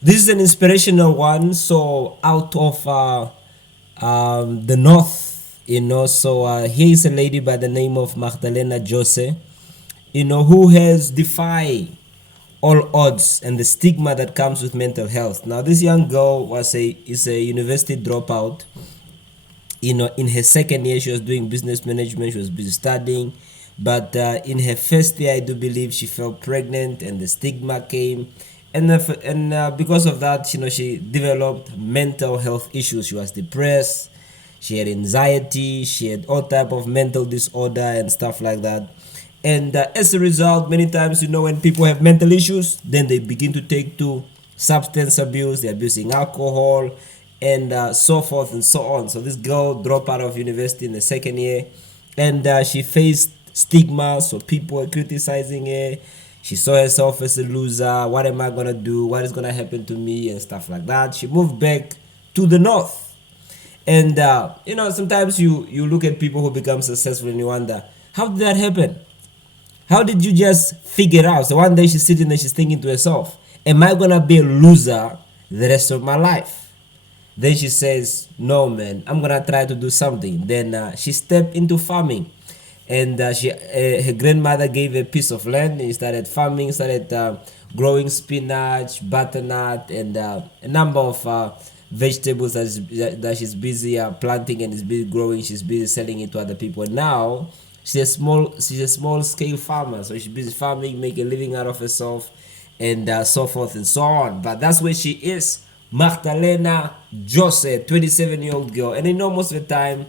This is an inspirational one. So out of the north, So here is a lady by the name of Magdalena Jose, who has defied all odds and the stigma that comes with mental health. Now, this young girl is a university dropout. In her second year, she was doing business management. She was busy studying, but in her first year, I do believe she fell pregnant, and the stigma came, and because of that, she developed mental health issues. She was depressed. She had anxiety. She had all type of mental disorder and stuff like that. And as a result, many times, when people have mental issues, then they begin to take to substance abuse. They're abusing alcohol, and so forth and so on. So this girl dropped out of university in the second year, and she faced stigma. So people were criticizing her. She saw herself as a loser. What am I gonna do? What is gonna happen to me and stuff like that? She moved back to the north, and sometimes you look at people who become successful and you wonder, how did that happen? How did you just figure out? So one day she's sitting there, she's thinking to herself, am I gonna be a loser the rest of my life? Then she says, no, man, I'm gonna try to do something. Then she stepped into farming, and her grandmother gave her a piece of land, and she started farming, started growing spinach, butternut, and a number of vegetables that she's busy planting and is busy growing. She's busy selling it to other people. And now she's a small scale farmer, so she's busy farming, make a living out of herself, and so forth and so on. But that's where she is. Magdalena Jose, 27-year-old girl. And most of the time,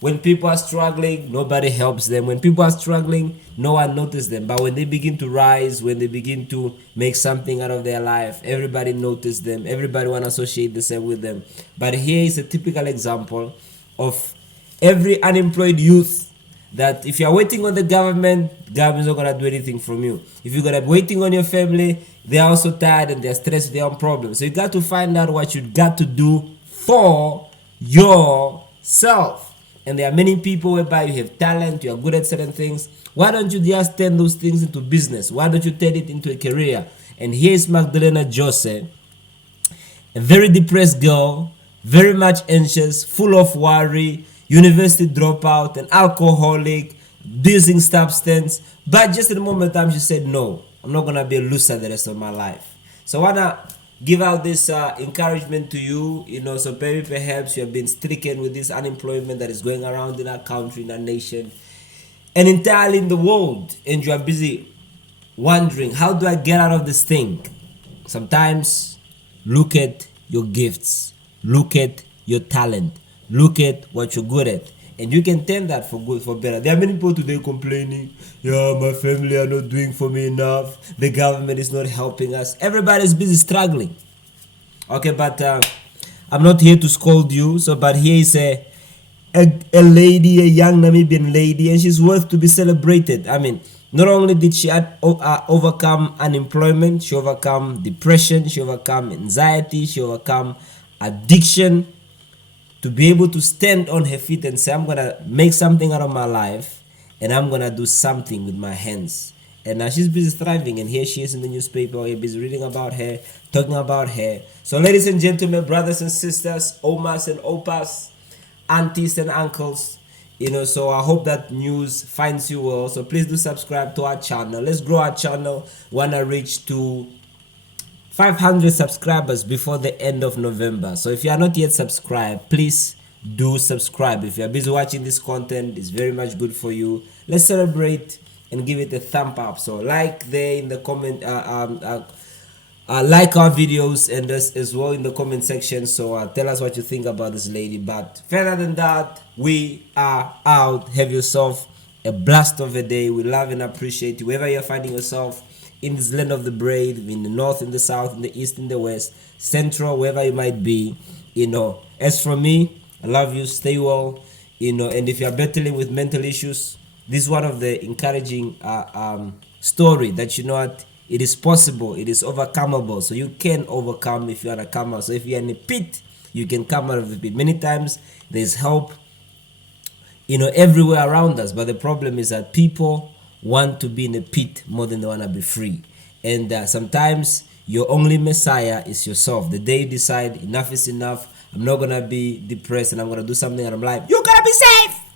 when people are struggling, nobody helps them. When people are struggling, no one notices them. But when they begin to rise, when they begin to make something out of their life, everybody notices them. Everybody want to associate themselves with them. But here is a typical example of every unemployed youth, that if you're waiting on the government's not gonna do anything from you. If you're gonna be waiting on your family, they're also tired and they're stressed with their own problems. So you got to find out what you got to do for yourself. And there are many people whereby you have talent, you are good at certain things. Why don't you just turn those things into business? Why don't you turn it into a career? And here's Magdalena Jose, a very depressed girl, very much anxious, full of worry, university dropout, an alcoholic, using substance. But just at the moment in time, she said, no, I'm not going to be a loser the rest of my life. So I want to give out this encouragement to you, so maybe perhaps you have been stricken with this unemployment that is going around in our country, in our nation, and entirely in the world, and you are busy wondering, how do I get out of this thing? Sometimes look at your gifts, look at your talent, look at what you're good at, and you can turn that for good, for better. There are many people today complaining, yeah, my family are not doing for me enough, the government is not helping us. Everybody's busy struggling. Okay, but I'm not here to scold you. But here is a lady, a young Namibian lady, and she's worth to be celebrated. I mean, not only did she overcome unemployment, she overcome depression, she overcome anxiety, she overcome addiction, to be able to stand on her feet and say, I'm gonna make something out of my life, and I'm gonna do something with my hands. And now she's busy thriving, and here she is in the newspaper. We're busy reading about her, talking about her. So ladies and gentlemen, brothers and sisters, omas and opas, aunties and uncles, so I hope that news finds you well. So please do subscribe to our channel. Let's grow our channel. Wanna reach to 500 subscribers before the end of November. So if you are not yet subscribed, please do subscribe. If you are busy watching this content, it's very much good for you. Let's celebrate and give it a thumb up. So like there in the comment, like our videos, and as well in the comment section. So tell us what you think about this lady. But further than that, we are out. Have yourself a blast of a day. We love and appreciate you wherever you're finding yourself in this land of the brave, in the north, in the south, in the east, in the west, central, wherever you might be. As for me, I love you. Stay well. And if you are battling with mental issues, this is one of the encouraging story that what, it is possible, it is overcomable. So you can overcome if you are a comer. So if you're in a pit, you can come out of the pit. Many times there's help everywhere around us, but the problem is that people want to be in a pit more than they want to be free. And sometimes Your only Messiah is yourself. The day you decide enough is enough, I'm not gonna be depressed and I'm gonna do something and I'm like, you're gonna be safe.